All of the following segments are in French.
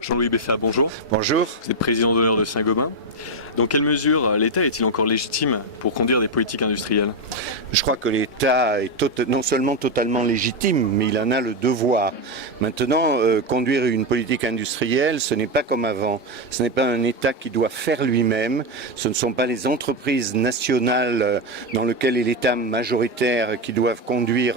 Jean-Louis Beffat, bonjour. Bonjour. Vous êtes président d'honneur de Saint-Gobain. Dans quelle mesure l'État est-il encore légitime pour conduire des politiques industrielles? Je crois que l'État est non seulement totalement légitime, mais il en a le devoir. Maintenant, conduire une politique industrielle, ce n'est pas comme avant. Ce n'est pas un État qui doit faire lui-même. Ce ne sont pas les entreprises nationales dans lesquelles est l'État majoritaire qui doivent conduire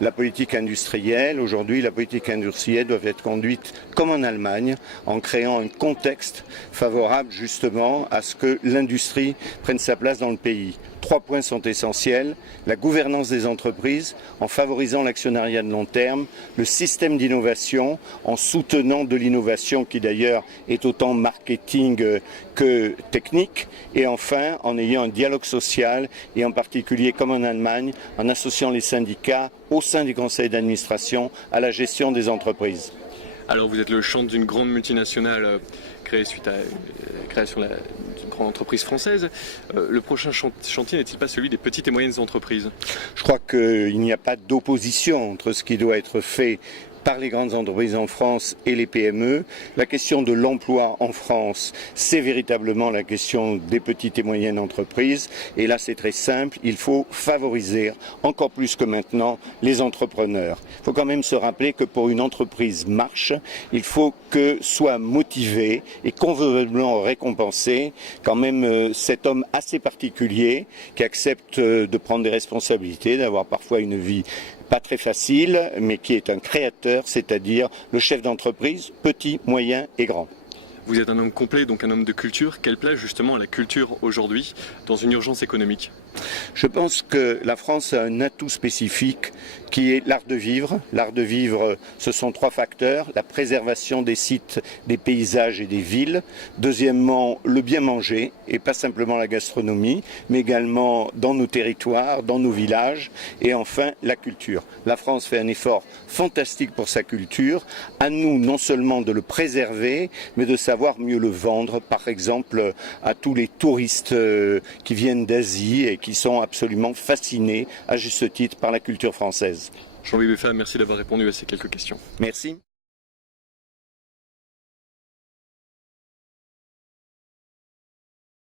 la politique industrielle. Aujourd'hui, la politique industrielle doit être conduite comme en Allemagne, en créant un contexte favorable justement à ce que l'industrie prenne sa place dans le pays. 3 points sont essentiels: la gouvernance des entreprises, en favorisant l'actionnariat de long terme, le système d'innovation, en soutenant de l'innovation qui d'ailleurs est autant marketing que technique, et enfin en ayant un dialogue social, et en particulier comme en Allemagne, en associant les syndicats au sein du conseil d'administration à la gestion des entreprises. Alors vous êtes le chantre d'une grande multinationale créée suite à la création d'une grande entreprise française. Le prochain chantier n'est-il pas celui des petites et moyennes entreprises? Je crois qu'il n'y a pas d'opposition entre ce qui doit être fait par les grandes entreprises en France et les PME. La question de l'emploi en France, c'est véritablement la question des petites et moyennes entreprises. Et là, c'est très simple. Il faut favoriser encore plus que maintenant les entrepreneurs. Il faut quand même se rappeler que pour une entreprise marche, il faut que soit motivé et convenablement récompensé quand même cet homme assez particulier qui accepte de prendre des responsabilités, d'avoir parfois une vie pas très facile, mais qui est un créateur, c'est-à-dire le chef d'entreprise, petit, moyen et grand. Vous êtes un homme complet, donc un homme de culture. Quelle place justement à la culture aujourd'hui dans une urgence économique? Je pense que la France a un atout spécifique qui est l'art de vivre. L'art de vivre, ce sont 3 facteurs: la préservation des sites, des paysages et des villes. Deuxièmement, le bien manger, et pas simplement la gastronomie, mais également dans nos territoires, dans nos villages. Et enfin, la culture. La France fait un effort fantastique pour sa culture. À nous, non seulement de le préserver, mais de savoir mieux le vendre, par exemple, à tous les touristes qui viennent d'Asie et qui sont absolument fascinés, à juste titre, par la culture française. Jean-Louis Beffat, merci d'avoir répondu à ces quelques questions. Merci.